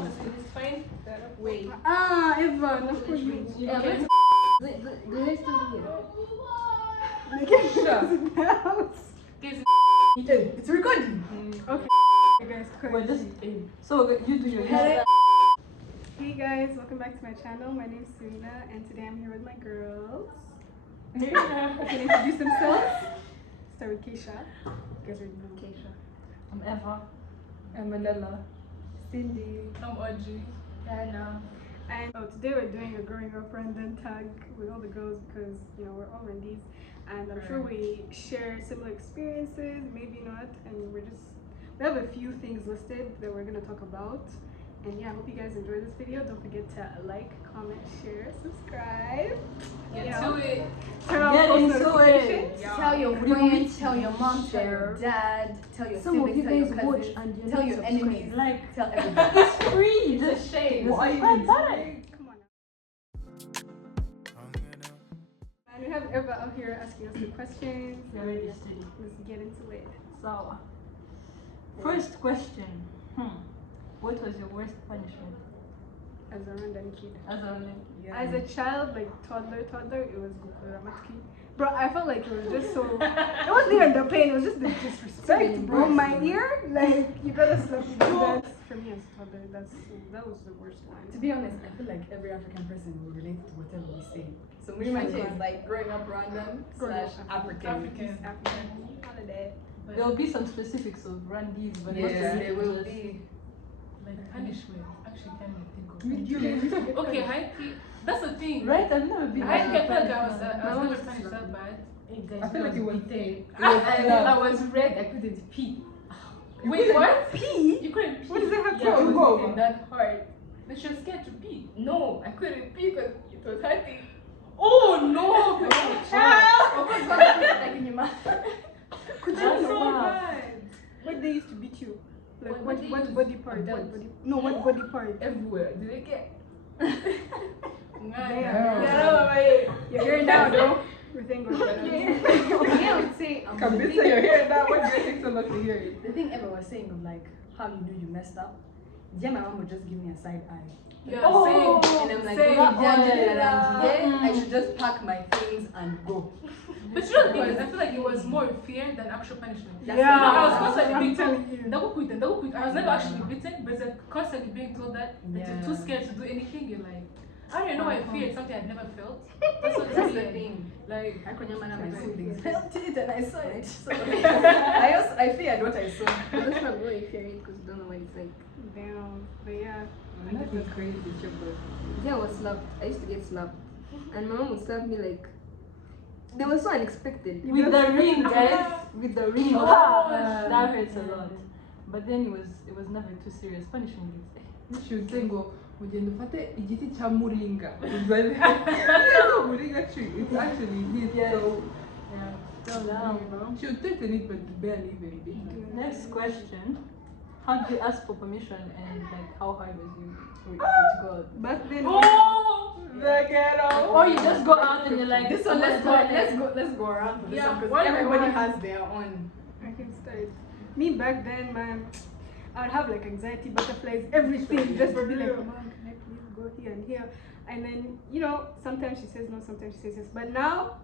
opposite is fine. Wait. Evan, of course you. Okay. The rest of here. It's recording. Okay. Hey guys, We're just so you do your hair. Hey guys, welcome back to my channel. My name is Serena, and today I'm here with my girls. They can introduce themselves. Start with Keisha. You guys already know Keisha. I'm Eva. I'm Manila. Cindy. I'm Audrey. Diana. And today we're doing a growing up random tag with all the girls because we're all Randies, and I'm sure we share similar experiences, maybe not, and we have a few things listed that we're gonna talk about. And yeah, I hope you guys enjoyed this video. Don't forget to like, comment, share, subscribe. Get to it. Turn on Get post into notifications. Yeah. Tell your friends, tell your mom, tell your dad, tell your Some of siblings, you tell your guys watch cousins, and you tell your enemies, Like, tell everybody. it's free. It's a shame. Why It's you a done shame. Come on now. And we have Eva out here asking us the questions. You're already steady. Let's get into it. So, first question. What was your worst punishment As a random kid. as a As a child, like toddler, it was Gukuramatki. Bro, I felt like it was just so. It wasn't even the pain, it was just the disrespect, bro. My ear, like, you better stop doing that. For me as a toddler, that was the worst one. To be honest, I feel like every African person will relate to whatever we say. So Murimachi is like growing up random / African. African holiday. There will be some specifics of Randy's, but most of Yes, it there was will just- be. Like punishment. Actually, can't think of. Me too. Okay, high key. That's the thing. Right? I've never been. I felt like I was punishment. never punished that bad. I feel like it was I was red. I couldn't pee. Wait, what? Pee? You couldn't pee. What does that have to Yeah, do it with was go? hitting that hard. But she was scared to pee. No, I couldn't pee because it was hurting. Oh no! Of course, like in your mouth. Could you That's know so what? bad. What they used to beat you? Like What they what used body to part? beat What us? body? No, what body part? Everywhere. Did they get? Yeah. You're here now, though. We thank God for that. Yeah, I would say Come the this thing- you're hearing that. What do you think so much to hear it? the thing Eva was saying of like how you knew you messed up. Yeah, my mom would just give me a side eye. Yeah, Oh, same. And I'm like, Same. I should just pack my things and go. But you know the thing is, I feel like it was more fear than actual punishment. Yeah, I was constantly I'm being told, telling you. double quit. I was never actually beaten, but like constantly being told that you're Yeah. too scared to do anything. You're like, I don't know, I feared something I'd never felt. That's what That's it the is. thing. Like, I couldn't manage my siblings. Felt it and I saw it. So I feared what I saw. That's not really fearing because you don't know what it's like. Damn. But yeah. Nothing crazy, but Yeah, I was slapped. I used to get slapped. And my mom would slap me like. They were so unexpected. With the ring, guys. With the ring. Oh, That hurts a lot. But then it was never too serious punishment. she would say ngo mugende ufate igiti cya muringa. Muringa tree. It's actually his. Yeah. So Yeah. she would threaten it, but barely very big. Next question. How did you ask for permission and like how high was you for to go out? Back then. oh! The ghetto. Or you just go out and you're like, This one, let's go around for this Yeah, one because one by everybody one. has their own. I can start. Me back then, man, I would have like anxiety, butterflies, everything, just to be like, Mom, can I please go here and here? And then, sometimes she says no, sometimes she says yes. But now,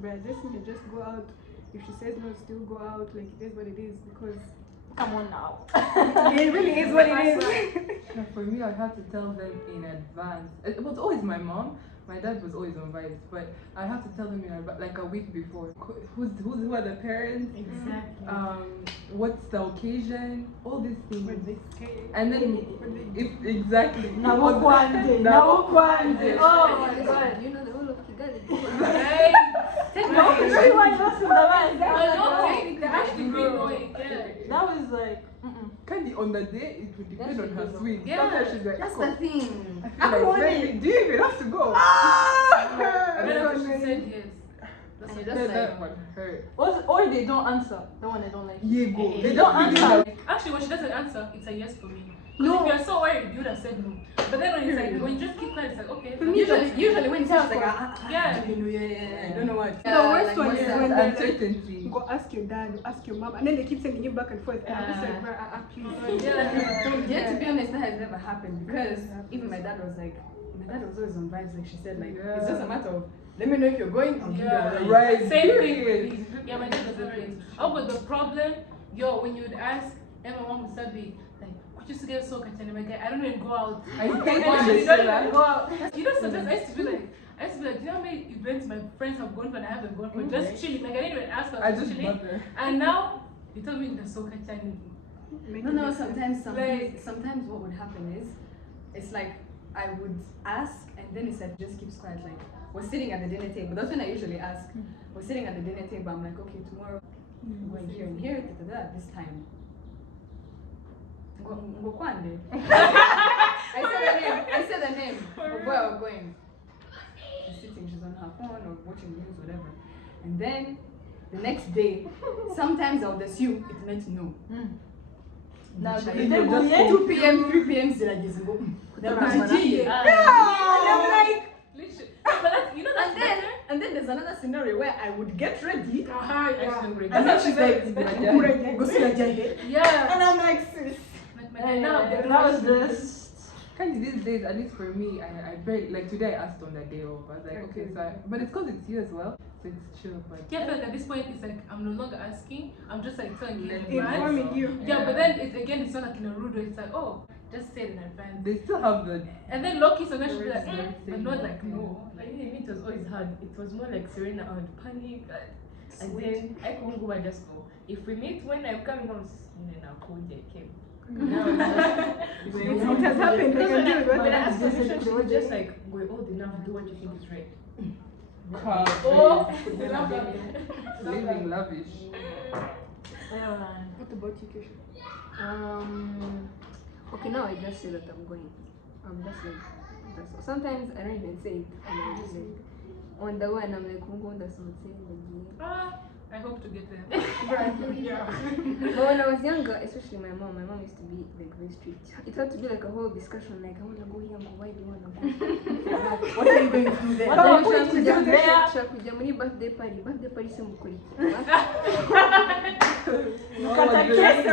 bruh, just go out. If she says no, still go out. Like, it is what it is because come on now. it really is what it is. No, for me, I had to tell them in advance. It was always my mom. My dad was always on vibes, but I had to tell them in like a week before. Who are the parents? Exactly. What's the occasion? All these things. When they say, And then if exactly. Nawokwande. Nawokwande. Oh my god. You know the whole of Kigali. Hey! No, everyone knows in the line. I don't they actually be going. Yeah. That was like, Kandi on the day it would depend on her swing. Yeah. Sometimes she's like, That's "Ako." the thing. I feel like, "Baby, do you even have to go?" I don't know if she That's said yes. That's And what you That, just that like, one hurt. or they don't answer. The one I don't like. Yeah, go. They don't answer. Actually, when she doesn't answer, it's a yes for me. No. If you're so worried, you would have said no. But then when it's like, when you just keep quiet, it's like, okay. Usually when it's like, yeah. I don't know what. The worst one is Yeah, when they're like, uncertainty. go ask your dad, ask your mom, and then they keep sending you back and forth. And I'm just like, bro, please. Yeah, to be honest, that has never happened because even my dad was always on vibes, like she said, like it's just a matter of let me know if you're going. I'll give you a ride. Right. Same thing with me. Yeah, my dad was the same. Oh, but the problem, when you would ask, and my mom would start be like, could you get so catch my guy? I don't even go out. I hate And when she they don't say even that. go out. You know, sometimes I used to be like, you know how many events my friends have gone to and I haven't gone for? Just chilling. Like I didn't even ask her. I just chilling. bother. And now you tell me the so catch and No, sometimes what would happen is, it's like I would ask and then it's like just keeps quiet. Like we're sitting at the dinner table. That's when I usually ask. We're sitting at the dinner table. I'm like, okay, tomorrow I'm going here and here. This time. Ngokwande. I said the name of where we're going. She's sitting. She's on her phone or watching news, whatever. And then the next day, sometimes I would assume it meant no. Now, Which I the know. table, 2 p.m., 3 p.m. zilagizimbo. And I'm like, literally. But that's, you know, that's better. and then there's another scenario where I would get ready, Yeah. and then she's like, go see your jacket. Yeah. And I'm like, sis. That was just. Kind of these days, at least for me, I barely, like today I asked on that day off. I was like, okay, so but it's because it's you as well, so it's chill. But Yeah, I feel like at this point it's like I'm no longer asking. I'm just like telling you in Informing advance. you. Yeah, but then it's not like in a rude way. It's like, oh, just say it in advance. they still have the And then Loki sometimes she'll be like, Right, but not like no. I mean, it was always hard. It was more like Serena, I would panic. And then I couldn't go, I just go. If we meet when I'm coming home, I'll call you, came. Now It has happened. They can do it. when I asked permission, she was just like, we're old enough, do what you think is right. Oh, living lavish. What about you, Keisha? Okay, now I just say that I'm going. I'm just like, sometimes I don't even say it. And I'm just like, on the way, and I'm like, that's what I'm saying. I hope to get there. But when I was younger, especially my mom used to be like very strict. It had to be like a whole discussion, like I wanna go here, why do you wanna go? What are you going to do there? What are you going to do there? Shakuja muni birthday party se mukuri.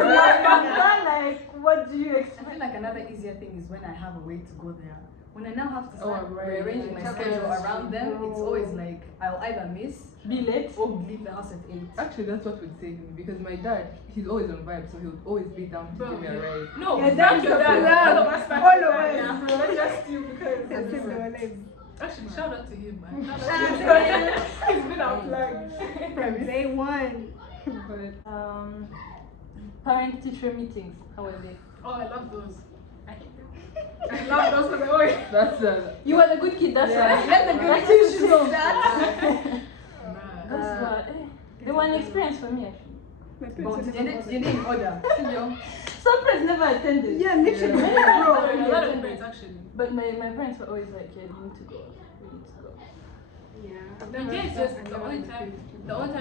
Like, what do you I expect? feel like another easier thing is when I have a way to go there. When I now have to Oh, start right. rearranging my schedule around them, it's always like I'll either miss Be late. or leave the house at 8. Actually, that's what would save me because my dad, he's always on vibe, so he'll always be down to give me a ride. No, Yeah, thank you, that's Dad. the plan. All of us. All of us. Yeah. Not just you, because That's it's in our lives. Actually, shout out to him, man. It's been our plan from day one. But Parent-teacher meetings. How are they? Oh, I love those. I love those because I always. that's You are the good kid. That's why. Let the good That's kids true. Bruh. They were an experience for me actually. My But parents you were never didn't order. Some parents never attended. Yeah, literally. A lot of parents actually. But my parents were always like, yeah, you need to go. You need to go. Yeah. The idea is just the only time,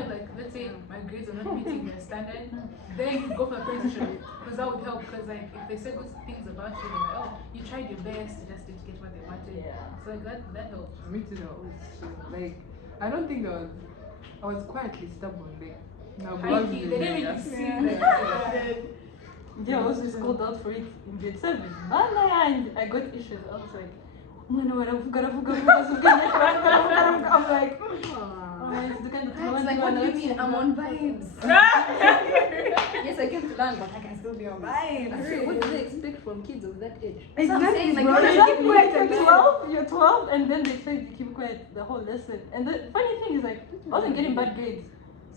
like, let's say my grades are not meeting their standard, then you go for a presentation because that would help. Because like if they say good things about you, they're like, oh, you tried your best, you just didn't get what they wanted. Yeah. So like that helps. me too. They're always chill. Like I don't think I was quietly stubborn. Like no, High key, they didn't really see. Yeah, I was just called out for it in grade 7. And I got issues. I was like, I'm like, It's like, what do you mean? I'm on vibes. Yes, I came to learn, but I can still be on vibes. What do they expect from kids of that age? Exactly. So I'm saying, like, bro. you Just keep keep quiet quiet and and you're 12, and then they expect you to keep quiet the whole lesson. And the funny thing is, like, I wasn't getting bad grades.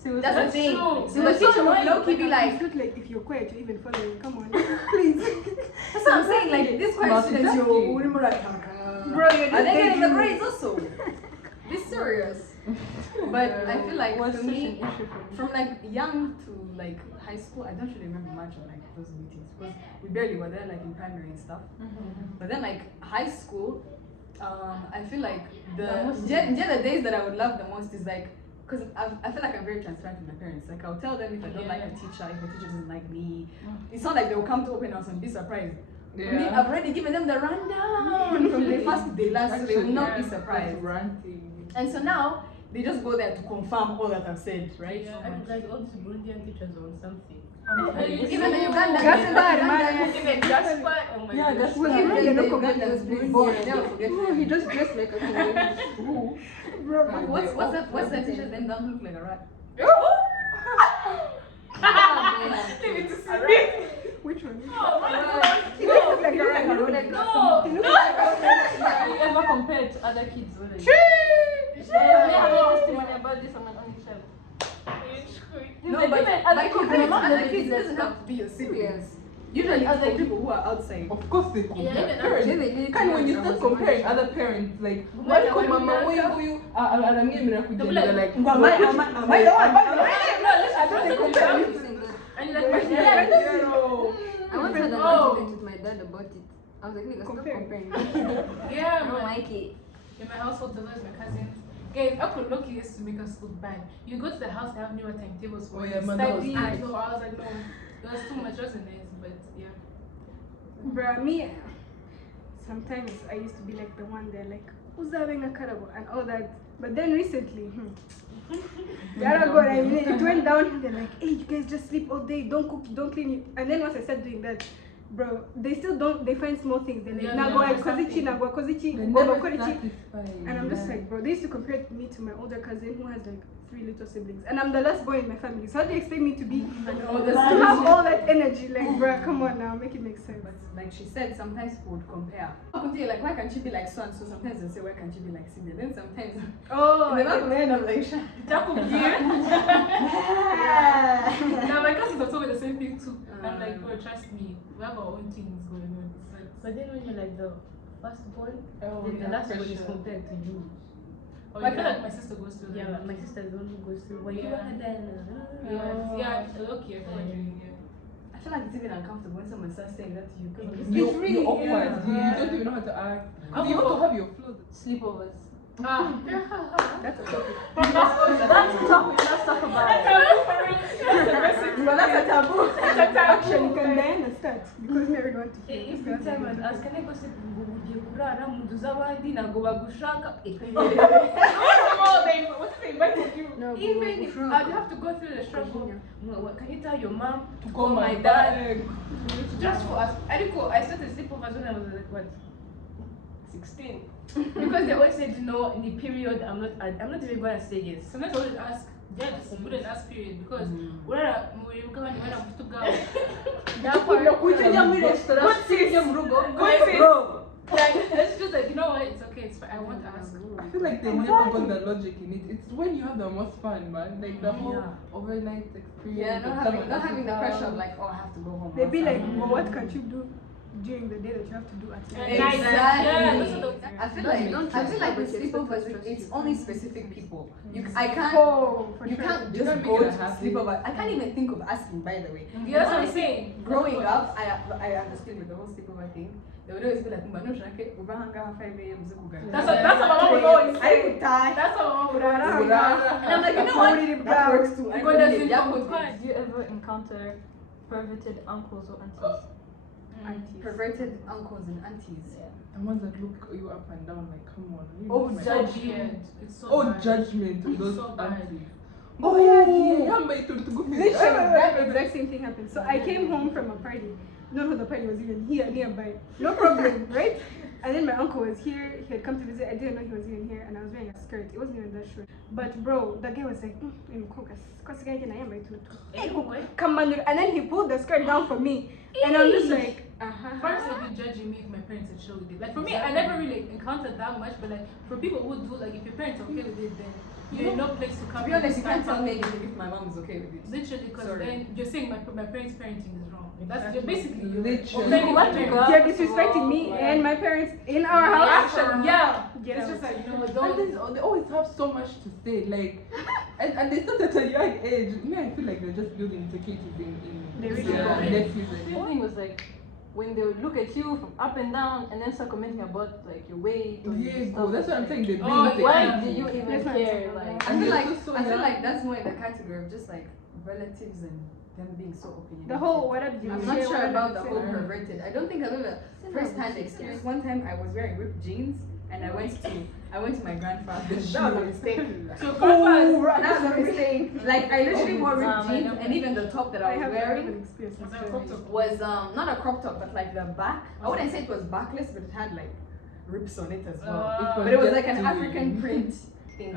So it was That's the like, thing. true. So the teacher would low-key be like, It's not like if you're quiet, you're even following. Come on, please. that's what I'm saying, like, these quiet students, Multitasking. Bro, you're just are they getting the daydreaming. grades also? Be serious. But I feel like was for such me, an issue for me. from like young to like high school, I don't really remember much of like those meetings because we barely were there like in primary and stuff. But then like high school, I feel like the days that I would love the most is like, because I feel like I'm very transparent with my parents. Like I'll tell them if I don't like a teacher, if the teacher doesn't like me. It's not like they'll come to open house and be surprised. Me, Yeah. I've already given them the rundown from the first to the last, so they will not be That's surprised. ranting. And so now they just go there to confirm all that I've said, right? Yeah. And guys, all these Burundian teachers are on something. Even the Ugandans, Even Gaspar, oh my Yeah, gosh. that's well, what even They're the not Ugandans being born, they'll forget Oh, he him. just dressed like a Who? bro. What's that teacher's name? Doesn't look like a rat. Which one? Oh my god. He looks like a rat. No. He looks like a rat. Have you ever compared to other kids? Where like, Yeah. they have a testimony about this on my own child. No, but other like kids, comparing to my mom other did kids this doesn't stuff. have to be your siblings. Usually it's for people who are outside. Of course they compare. even Parents. Kind of when you start comparing other parents, like, why come mama, huyu, anamgemera kuja, they're like, Am I the one? I thought they compare you. And like my dad. I once had an argument with my dad about it. I was like, nigga, stop Compare. comparing. Yeah, I don't man. like it. In my household, the ones my cousins. Guys, Uncle Loki used to make us look bad. You go to the house, they have newer timetables for Oh, you. yeah, man, that was Study. nice. No, I was like, no, it was too much, wasn't it? But yeah. Bruh, me, sometimes I used to be like the one there, like, who's having a carabo and all that. But then recently, the other God, it went down. They're like, hey, you guys just sleep all day, don't cook, don't clean it. And then once I started doing that, bro, they still don't, they find small things. They're like, Yeah, nagwa yeah, kozichi, nagwa kozichi, They're gogo never korichi. satisfied. And I'm just Yeah. like, bro, they used to compare me to my older cousin who has like 3 little siblings. And I'm the last boy in my family. So how do you expect me to be, to have all that energy? Like, bro, come on now, make it make sense. But like she said, sometimes people would compare. Like, why can't she be like so and so? Sometimes they'll say, why can't you be like Cindy? Then sometimes Oh, in the back of my head, I'm like, That could be it. Now my cousins have told me the same thing too. I'm like, bro, trust me, we have our own things going on. It's like, But then when you're like the firstborn, Oh, then yeah, the last one pressure. is compared to you. oh, I feel like my sister goes through Yeah, that. my sister is the one who goes through. Well, you Yeah. are then. Yeah, okay, I feel like yeah. I feel like it's even uncomfortable when someone starts saying that to you. Because You're awkward. Yeah. You don't even know how to act. I'm You want to awkward. have your flow. Sleepovers. Ah, that's a topic. That's a topic. Let's talk about it. But that's a taboo. Actually, can Diana start? Because me, everyone to hear. Every time I ask, can I go sleep? Ugiye kurara mu nzu z'abandi ntabwo bagushaka. first of all, what if they invited you? No, Even if I'd have to go through the struggle. Can you tell your mom to call Call my my dad? dad. Just for us. I started sleepovers when I was like what? 16. Because they always said no in the period. I'm not even gonna say yes. Sometimes I always ask, yes, I wouldn't ask period because when I'm to go, that part, Bro. like, it's just like, you know what, it's okay, it's fine, I want to ask. I feel like they never got the logic in it. It's when you have the most fun, man. Like the whole overnight experience. Yeah, with not someone having the else's pressure of house. like, oh, I have to go home. They'd be like, outside. well, what can't you do during the day that you have to do at night? Night. Exactly. Yeah, those are the- I feel Don't like with trust sleepovers, others, it's trust only you. specific people. I can't. Oh, for You sure. can't You just can't go make it to a habit. sleepover. I can't even think of asking, by the way. Yeah, that's what I'm saying. Growing up, I understood with the whole sleepover thing. They would always be like, "Mbano shake, ubahanga 5 a.m. zukuga." That's what my mom would always I say. would die. That's what my mom would always say. And I'm like, you know what? That works too. I Because really that's did. Yeah, important. but Do you ever encounter perverted uncles or aunties? perverted uncles and aunties. The ones that look you up and down, like, come on. you Oh, know my- Judge you. It's so Oh, bad. judgment to those So bad. aunties. Oh, yeah, to go Literally, that exact same thing happened. So I came home from a party. None of the party was even here nearby. No problem, right? And then my uncle was here. He had come to visit. I didn't know he was even here, and I was wearing a skirt. It wasn't even that short. But bro, the guy was like, come on, and then he pulled the skirt down for me, and I'm just like, First, they'll be judging me if my parents are chill with it. Like for me, I never really encountered that much, but like for people who do, like if your parents are okay with it, then you're in no place to come. To be honest, you can't start tell me talking. if my mom is okay with it. Literally, because Sorry. then you're saying my parents' parenting is wrong. That's you're basically Literally. offending my What you parents. got? you're disrespecting me and my parents in our house. Actually, yeah. Get It's out. just like, you know, And don't. they always have so much to say, like, and they start at a young age. Me, I feel like they're just building insecurities They in really their are. nephews. The thing was like when they would look at you from up and down and then start commenting about like your weight or your Yeah, stuff. that's what I'm saying. They bring Oh, insecurities. Why do you even That's what I'm care? saying. Like I And feel they're like so I feel young. like that's more in the category of just like relatives and them being so opinionated. The whole what up, I'm not sure about the whole perverted. I don't think I've ever first-hand experience. One time I was wearing ripped jeans and I went to my grandfather's. That was a mistake. So grandpa's That was a mistake. Like I literally wore ripped jeans and even the top that I was wearing was not a crop top but like the back. I wouldn't say it was backless, but it had like rips on it as well. But it was like an African print thing.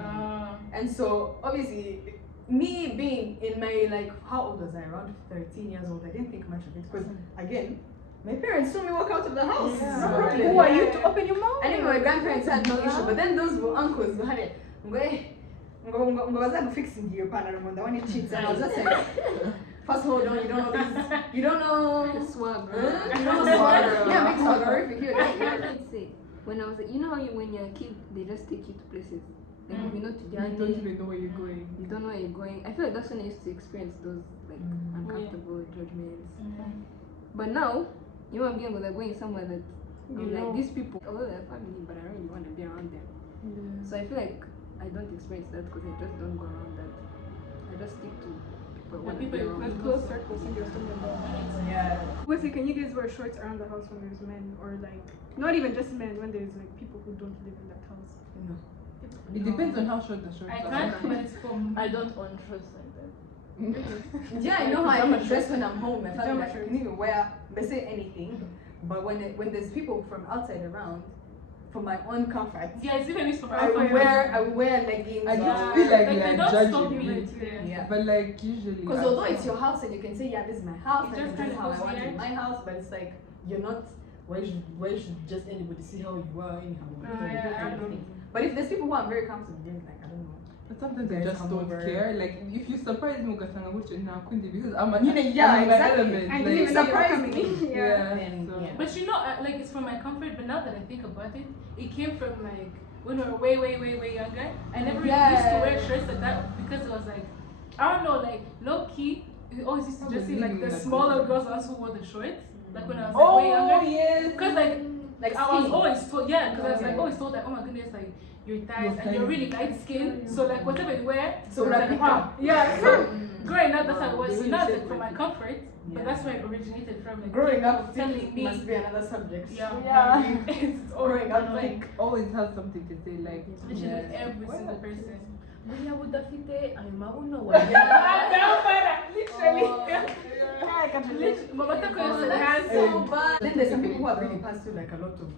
And so obviously me being in my like how old was I? Around 13 years old. I didn't think much of it because again, my parents saw me walk out of the house. Yeah. No problem. Who are you to open your mouth? Anyway, my grandparents had no issue, but then those were uncles who had it. Was fixing your panel when it cheats, and I was just like, first hold on, you don't know this, you don't know Swag. you don't know swag. Yeah, big swag horrific. Let's say, when I was, you know how when you're a kid, they just take you to places. Like, you know, to You don't Journey, even know where you're going. you don't know where you're going. I feel like that's when I used to experience those like uncomfortable judgments. But now, you know, I'm getting like going somewhere that I'm like these people, although they're family, but I don't really want to be around them. So I feel like I don't experience that because I just don't go around that. I just stick to people. The people you Like close circles and just Yeah. Obviously, can you guys wear shorts around the house when there's men, or like not even just men, when there's like people who don't live in that house? No. It depends on how short the shorts I are. can't, but it's from. I don't own shorts like that. Yeah, I know how I would dress when I'm home. My family Pajama like, shirts. can even wear, they say anything. But when there's people from outside around, for my own comfort, Yeah, it's even used for I would wear leggings. I or- just feel like they they're don't stop judging you. me. Yeah. But like usually. Because I- although it's your house and you can say, yeah, this is my house, It and just this is kinda how I goes want it in weird. my house, but it's like you're not. Why should just anybody see how you are anyhow? Because you do yeah, I know. everything. But if there's people who I'm very comfortable with, like I don't know. But sometimes I Guys just come don't over. care. Like if you surprise me, ugasanga gutyo nakundi because I'm an Yeah, I'm in my exactly. element. And like, you surprise surprise me. me. yeah. Then, so- yeah. But you know, like it's for my comfort. But now that I think about it, it came from like when we were way younger. I never really used to wear shirts like that because it was like, I don't know, like low key. It always used to just seem like the smaller girls also who wore the shorts. Like when I was like way younger. yes. Because like I was skinny. always told, yeah, because I was like Okay. always told that, oh my goodness, like your thighs Your and you're thighs. really light skin. So like whatever you wear, So it's like, rapid. yeah. So growing up, that's how it Wow, was. they So really now it's said like for my rapid. comfort. But Yeah. that's where it originated from. Like Growing up telling me. must be another subject. Yeah. It's all Growing up, like Always has something to say. Like literally yes. every single person. Buya budafite aymabuno wa. Mama Tako Oh, said that's has so bad. Then there's some people who have really passed through like a lot of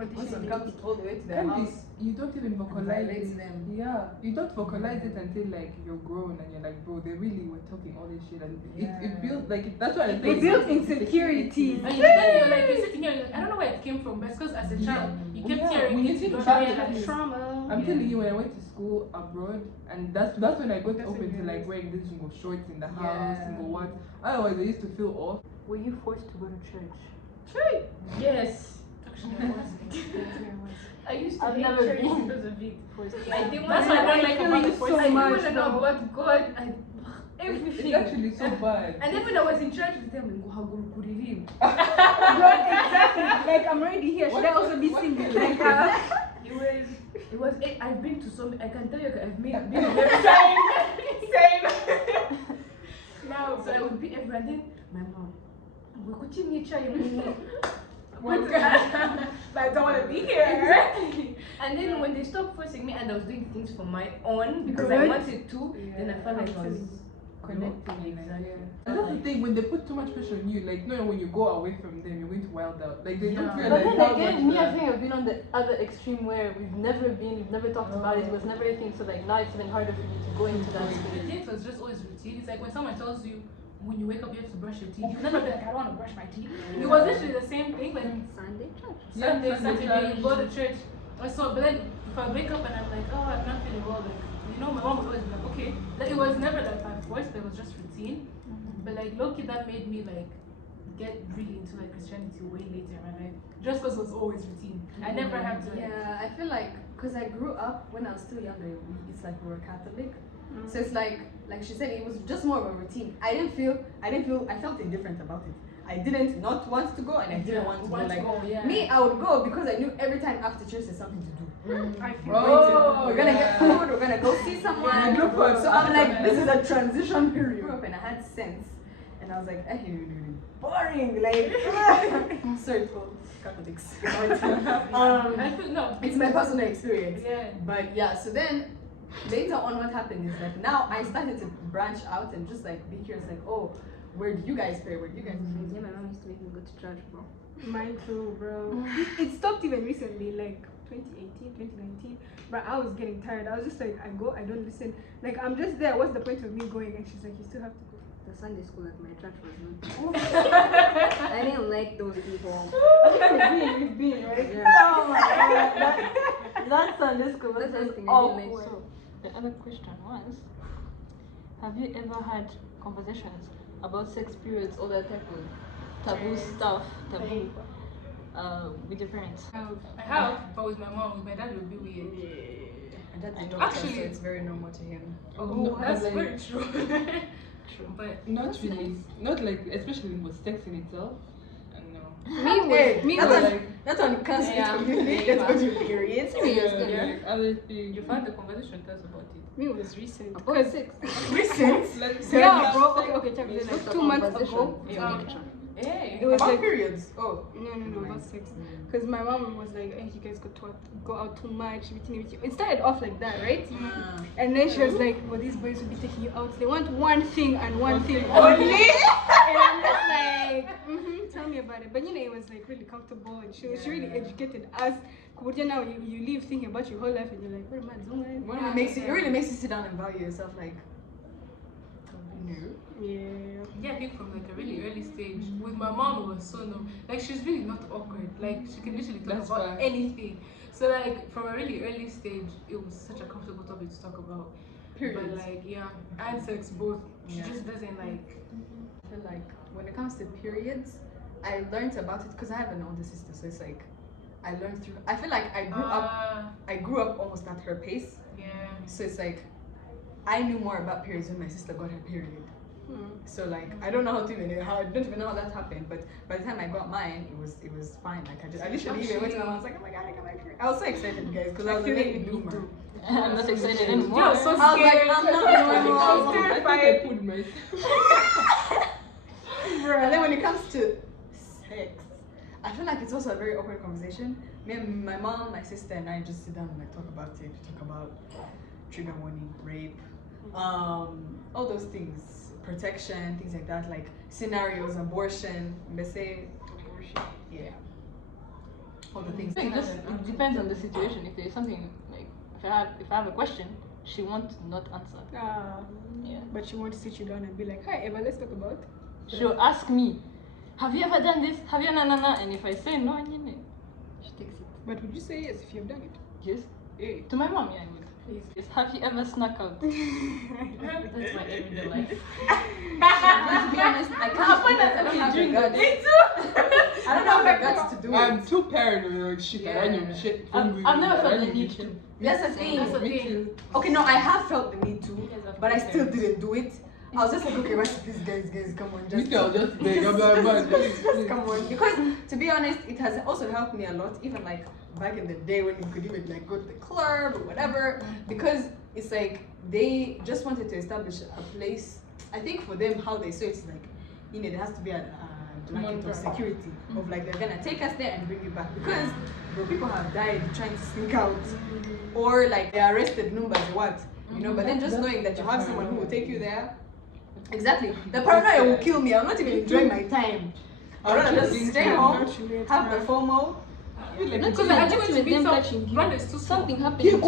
like once it comes all the way to their Can't house. you don't even vocalize violates it. them. Yeah, you don't vocalize it until like you're grown and you're like, bro, they really were talking all this shit, and it builds like that's what I They think. built insecurity. and then you're like you're sitting here, you're like, I don't know where it came from, but it's because as a child you kept Yeah, hearing when you it, think you don't about realize. it, Trauma. I'm telling you, when I went to school abroad, and that's when I got That's open when to you like wearing this single shorts in the house, Yeah. single what. Otherwise, I used to feel off. Were you forced to go to church? Yes. Actually, I wasn't. I used to I've hate never church been. because of it. Forced to I didn't That's want what I don't to like feel about you the so force. I didn't much, want to know though. about God and It's everything. actually so bad. And then when I was in church with them, we go kuririm. Exactly. Like I'm already here. Should I also be singing? Like It was. I've been to so. I can tell you, I've been same. No, So I would be everywhere. And then my mom, we could try but I don't want to be here. Exactly. And then when they stopped forcing me and I was doing things for my own because I Good. wanted to, then I felt like I was Connecting, exactly. And that's the thing, when they put too much pressure on you, like, no, when you go away from them, you're going to wild out. Like, they don't Yeah. realize But then how again, much me, I that- think I've been on the other extreme where we've never talked about it. It was never a thing. So like now it's even harder for me to go into that The space. thing was just always routine. It's like when someone tells you when you wake up you have to brush your teeth. You never be like, I don't want to brush my teeth. It was literally the same thing. Like Sunday church. Sunday, Yeah, Sunday Saturday, you go to church. church. So, but then if I wake up and I'm like, oh, I'm not feeling well, like, you know, my mom would always be like, okay. Like, it was never like by force, but it was just routine. But like, low-key, that made me like get really into like Christianity way later in my life. Just because it was always routine. I never had to. Like, Yeah, I feel like because I grew up when I was still younger, it's like we were Catholic. So it's like she said, it was just more of a routine. I felt indifferent about it. I didn't not want to go and I didn't want to go. Like yeah. me, I would go because I knew every time after church there's something to do. I feel We're gonna get food, we're gonna go see someone. So I'm like, this is a transition period. And I had sense. And I was like, boring, like sorry for Catholics. I feel no. It's my personal experience. Yeah. But yeah, so then later on what happened is like now I started to branch out and just like be curious, like, oh, where do you guys pray? Where do you guys pray? Yeah, my mom used to make me go to church, bro. Mine too, bro. It stopped even recently, like 2018, 2019. But I was getting tired. I was just like, I go, I don't listen. Like, I'm just there. What's the point of me going? And she's like, you still have to go. The Sunday school at my church was not. I didn't like those people. We've been, right? Yeah. Oh my god, that Sunday school was That's the just thing I didn't like. awkward. So the other question was, have you ever had conversations about sex periods, all that type of taboo stuff, taboo, with your parents? I have, but with my mom. With my dad, it would be weird. And that's a I doctor, actually- so it's very normal to him. Oh, that's like- very true. True. But Not really. Not like, especially with sex in itself. No. That's on cancel Yeah. completely. Yeah. That's going to periods. Like other things. you've had the conversation, tell us about it. Me, it was recent. About sex. Recent. Like, Yeah, bro. Okay, check It's this. just a 2 months conversation. ago. It's Yeah. a lecture. Hey. It was About like, periods. Oh. no, about sex. Because my mom was like, hey, you guys go out too much. It started off like that, right? And then she was like, well, these boys will be taking you out. They want one thing and one thing only. And I'm just like, tell me about it. But you know, it was like really comfortable and she really educated us. But now you leave thinking about your whole life and you're like, what am I doing? It really makes you sit down and value yourself, like, no. Yeah. Yeah, I think from like a really early stage. With my mom, it was so no. Like she's really not awkward. Like she can literally talk That's about fine. anything. So like from a really early stage, it was such a comfortable topic to talk about. Periods. But like yeah, and sex both. She Yeah. just doesn't like. I feel like when it comes to periods, I learned about it because I have an older sister, so it's like I learned through. I feel like I grew up almost at her pace, Yeah. so it's like I knew more about periods when my sister got her period. So like I don't know how to even I don't even know how that happened, but by the time I got mine, it was fine. Like I literally even went to my mom, I was like, oh my god, I got my period. I was so excited, guys, because I was a late bloomer. I'm not excited anymore. You're so I was like, scared. I'm not I think I put my And then when it comes to sex, I feel like it's also a very awkward conversation. Me and my mom, my sister, and I just sit down and like talk about it. Talk about trigger warning, rape, all those things, protection, things like that, like scenarios, abortion, yeah, all the things. I think it depends on the situation. If there's something like if I have a question, she won't not answer. Yeah. But she wants to sit you down and be like, hi Eva, let's talk about. She'll ask me, have you ever done this? Have you na? And if I say no, she takes it. But would you say yes if you've done it? Yes. Hey. To my mom, yeah, I would. Yes. Have you ever snuck out? That's my everyday life. To be honest, I don't have the guts. I don't have the guts to do I'm it. too paranoid. Like shit, I know shit. I've never felt the need to. That's the thing. That's the Me thing. too. Okay, no, I have felt the need to, Yes, of but I course, still yes. didn't do it. I was just like, okay, what's this, guys, come on, Me just too, I'll just beg. I'm like, man, just come on. Because to be honest, it has also helped me a lot, even like back in the day when you could even like go to the club or whatever, because it's like they just wanted to establish a place. I think for them, how they saw it is like, you know, there has to be a blanket of security of like they're gonna take us there and bring you back, because bro, people have died trying to sneak out, or like they arrested numbers or what, you know. But then just knowing that you have someone who will take you there. Exactly. The paranoia will kill me. I'm not even enjoying my time. I'd rather just stay home, have the FOMO. Not even Because not going to even be them some touching you. Rwanda is too small. Something happened to you now.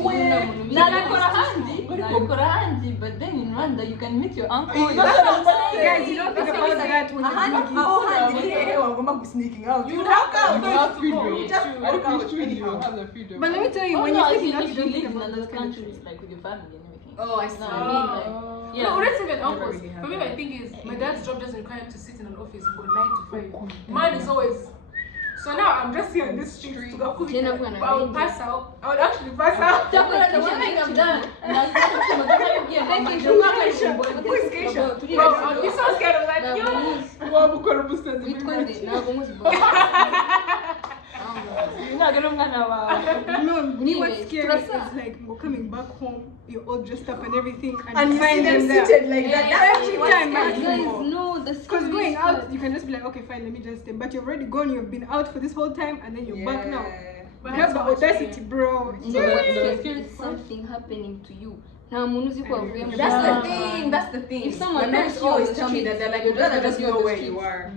Nakora handy, but then in Rwanda you can meet your uncle. Guys, you don't think about that when I'm sneaking out. You walk out. you have freedom. You just walk out anyhow. have the freedom. But let me tell you, Oh when no, you're I thinking think out, if you you don't think live in about other those kind of countries, things. like with your family and everything. Oh, I see. No, I mean, like, yeah. No, that's even Never uncles. really For me, happened. my thing is, my dad's job doesn't require him to sit in an office and go 9 to 5. Mine is always. So now I'm just here on this street to go cook. You're not gonna But I would make pass out. I would actually pass out. The one thing I've done, Bro, I'll be so scared of that. Yo. Well, I'm gonna put that in Bitcoin my day, now almost No, me what's Anyways, scary trust is her. like we're coming back home, you're all dressed up and everything, And you you see find them them there. seated like that. That's Every actually what's time, scary. man. Guys, no, the Because going out, you can just be like, okay, fine, let me just stay. But you've already gone, you've been out for this whole time, and then you're back now. But You have the so much audacity, fear. bro. You know what? If you feel something happening to you, now munuzi kwa vrema. That's the thing. That's the thing. If someone My parents knocks you on always the tell me that street, they're like, you're you'd rather just just gonna know be on where the you are.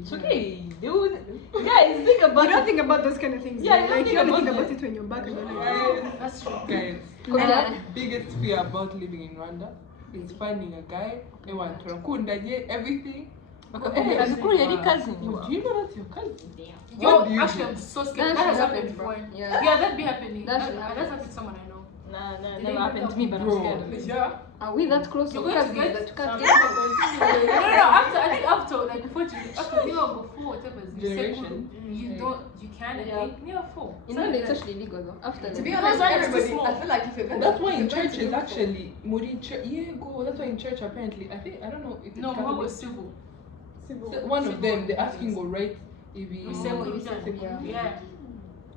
It's okay, dude. Guys, think You about don't it. think about those kind of things. Yeah, man. you don't Like, think you only about think about that. it when you're back and you're like, That's true. Guys, Yeah. biggest fear about living in Rwanda is finding a guy, everything. Okay, as a Korean cousin. Do you know that's your cousin? Yo, What do you actually, do? I'm so scared. That That has should happened happen, bro. before. Yeah. Yeah, that'd be happening. That That should that's happen. happened to someone I know. Nah, They never happened to me, but I'm Bro. scared. Yeah. Are we that close to You're going to cousins get that you can't no, get? after I think after like before before whatever you say Generation. you can Yeah. near 4. You know, it's actually legal though. After To be like, honest, Because Rwanda is too everybody, small. I feel like if you're gonna. That's why in if you're going church to is look actually Muri church. Yeah, go. That's why in church apparently. I don't know if it's No, what Catholic. was civil? One of them, the asking go right if he We say what we can. Yeah.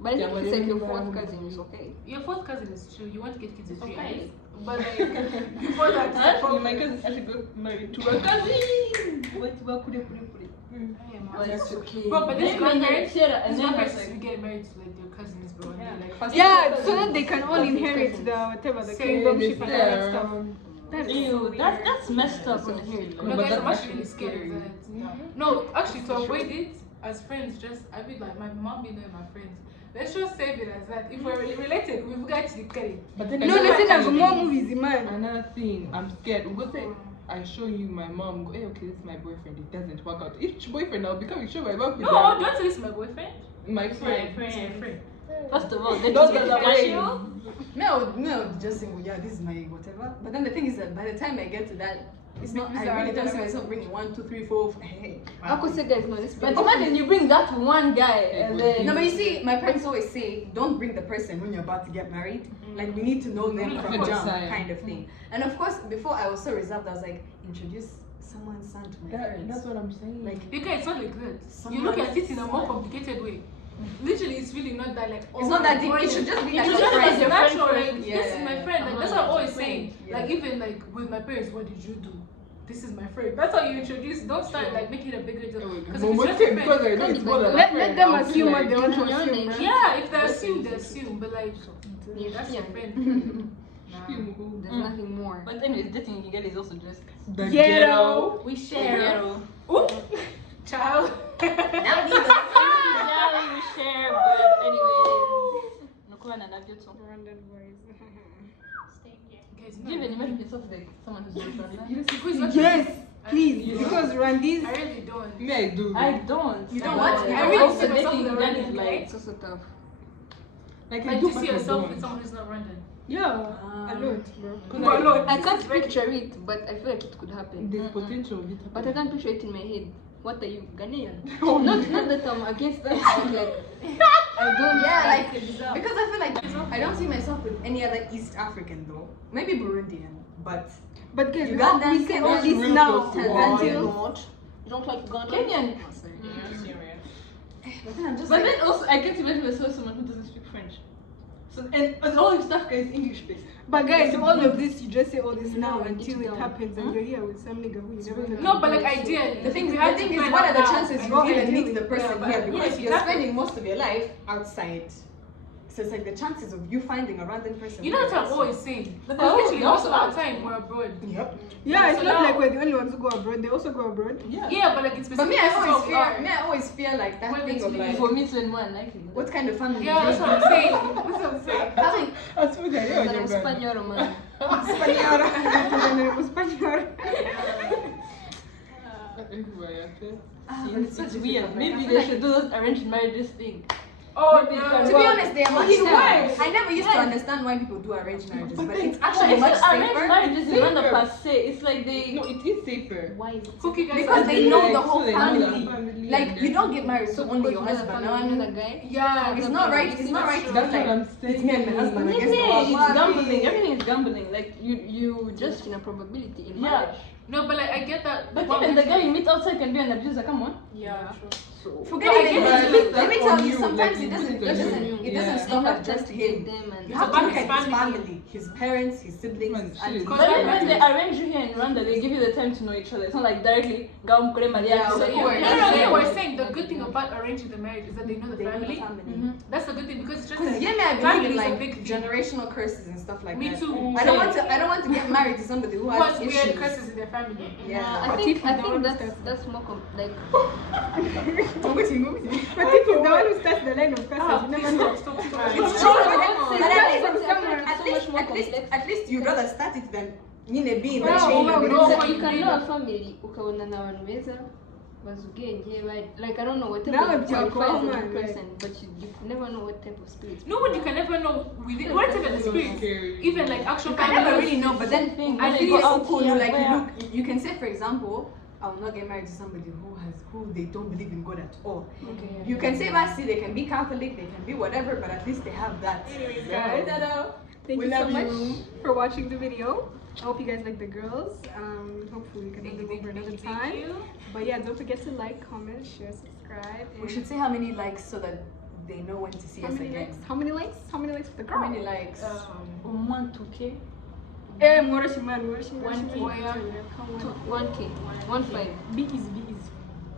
but I Yeah, think but it's like even your fourth if I- cousin is okay. Your fourth cousin is true. You want to get kids with 3 Okay. eyes. But like before that, Actually, my cousin actually got married to a cousin. That's okay. Bro, but this grandparents, and these then grandparents it's we like, get married to like their cousins, bro. And Yeah. they're like, Yeah, so that they can all inherit the whatever, the Same, kingdomship and all that stuff. Um, That is so ew, weird. that's messed up. No, But guys, that's I'm actually really actually scared scary. of that. No, actually, to avoid it, as friends, just I mean, like my mom being there, my friends. Let's just save it as that. If we're related, we've got to get it. But then No, another listen, I've thing- more movies, man. Another thing, I'm scared. I'm gonna say, I show you my mom. Go, hey, okay, this is my boyfriend. It doesn't work out. Each boyfriend, I'll become sure my mom. No, don't say this is my boyfriend. My It's friend. my friend. First of all, they Those just are get the married. ways. No, just saying, well, yeah, this is my whatever. But then the thing is that by the time I get to that, it's not. I really don't see myself bringing 1, 2, 3, 4. Hey. I could say guys, no, let's be But imagine you bring that one guy and then No, but you see, my parents always say, don't bring the person when you're about to get married. Like, we need to know them Of from course. jump, kind of thing. And of course, before I was so reserved, I was like, introduce someone's son to my parents. That's what I'm saying. Like, You guys, it's not like that. You Someone look at it in a said- more complicated way. Literally, it's really not that like. it's not that deep. It should just be like It's a just like friend. a natural, like, Yeah, this is my friend. Like, that's what I'm always friend, saying. yeah. Like, even like with my parents, what did you do? This is my friend. That's how you introduce. Don't start like making it a bigger deal. Because No, if but it's just a because I friend, know it's Let- more than a Let friend, them I'll be assume what like, they want to Yeah, assume, yeah. man. yeah, if they assume, they assume. But like, that's your friend. There's nothing more. But anyways, dating in Kigali is also just The Ghetto. We share. ghetto. Child. Yeah, we share, but anyways, nakuwa na navyo tu. Rwandan boys. Guys, Do you even imagine yourself like someone who's very Rwandan? Who is not- Yes, I please, really because don't. Rwandese. I really don't. Me, I do. I don't. You don't I want to? I really also see myself dating with a Kigali Rwandan is guy. like It's also tough. Like, Like, do, to but see I yourself don't. with someone who's not Rwandan. Yeah, a lot, bro. But look, I can't picture it, but I feel like it could happen. There's potential of it. But I can't picture it in my head. What are you, Ghanaian? Oh, not that I'm against that, but like I don't. Yeah, like, deserve. because I feel like I don't see myself with any other East African though. Maybe Burundian, but But guys, Uganda, we say all Kenya's this real now close to Rwanda. until You don't like Ghana? Kenyan. but then I'm just But like, then also, I can't imagine myself someone who doesn't speak French. So and all East Africa is English based. But guys, all of this, you just say all this now No, until it's it down. happens and you're here with some nigga who you never met. No, but like ideally, the thing we is, had to is find what out are the now. chances you Well, even ideally, meet the person yeah, here? but Because yes, you're exactly. spending most of your life outside. So it's like the chances of you finding a random person. You know what I'm always saying? Because literally most of our time we're abroad. Yep. Yeah, it's So not now- like we're the only ones who go abroad. They also go abroad. Yeah, but like it's But me, I specific always so fear. far. Me, I always fear like that Well, thing of it's like, For me, it's when one likely. what kind of family? Yeah, that's what I'm saying. That's what I'm saying. Having That's what I know. I'm you're bad. Spaniard, man. It's weird. Maybe they should do those arranged marriages thing. Oh, Maybe no. To be honest, they are much It safer. works. I never used to understand why people do arranged marriages, but it's actually It's much not arranged safer marriages in Rwanda Safer. per se. It's like they. No, it is safer. Why is it? Cookie guys because are they know Like, the whole so they know the family. family Like and you then- don't get married to only your because husband. you know the guy. Yeah, It's not right. It's not right to That's be what I'm like saying. it's me and my husband against the Yeah, world. it's gambling. Everything is gambling. Like you Just just in a probability in yeah. marriage. No, but like I get that. But even the guy you meet outside can be an abuser. Come on. Yeah, true. Forget No, I it. get Let me tell you, sometimes like, it doesn't yeah. stop at just him. them and You have to About look his at his family. family, his parents, his siblings, Man, his shit. aunties. Because But that when they matters. arrange you here in Rwanda, they give you the time to know each other. It's not like directly go mkore Maria. Yeah, So of you- course. Yeah, we're saying the good thing about arranging the marriage is that they know the They know the family. family. That's the good thing because it's just Because like, yeah, I family believe in is a like big thing. generational curses and stuff like Me that. too. I don't want to get married to somebody who Who has has weird issues. curses in their family. Yeah. I think that's more like But if he's the one who starts the line of curses, you never know. Stop. It's But true. I But think at it's so much more least, complex. at least you'd rather start it than be in the Wow, chain wow, of it. wow. So you can know a family ukabona n'abantu beza bazi ubwenge like I don't know whatever Now you it's your qualify as a common, good like- person, but you never know what type of spirit. No one you can never know within whatever the spirit, Scary. even like actual You can never families. really know, but then Thing, I when feel you it's go so out cool. here, Like where- you can say, for example, I will not get married to somebody who they don't believe in God at all. Okay. You can say, "Basi, they can be Catholic, they can be whatever, but at least they have that." Anyways, Yeah. guys, thank We you so love much you. for watching the video. I hope you guys like the girls. Hopefully we can have them over another time. But yeah, don't forget to like, comment, share, subscribe. We and should say how many likes so that they know when to see how us many again. likes? How many likes? How many likes for the girl? How many likes? 2K. Mworoshi man, Mworoshi man. 1K. Mworoshi man. Come on. 1K, 1.5. B is B is.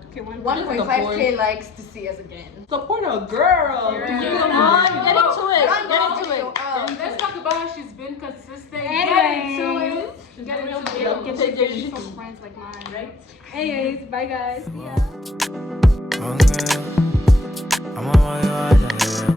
Okay, 1.5k likes to see us again. Support a girl. Yeah. Come on, get into it. Get into it. Let's talk about how she's been consistent. Anyway. Get into it. Get into it. Get Take your your shit. some friends like mine, right? Anyways, bye guys. See ya. I'm on my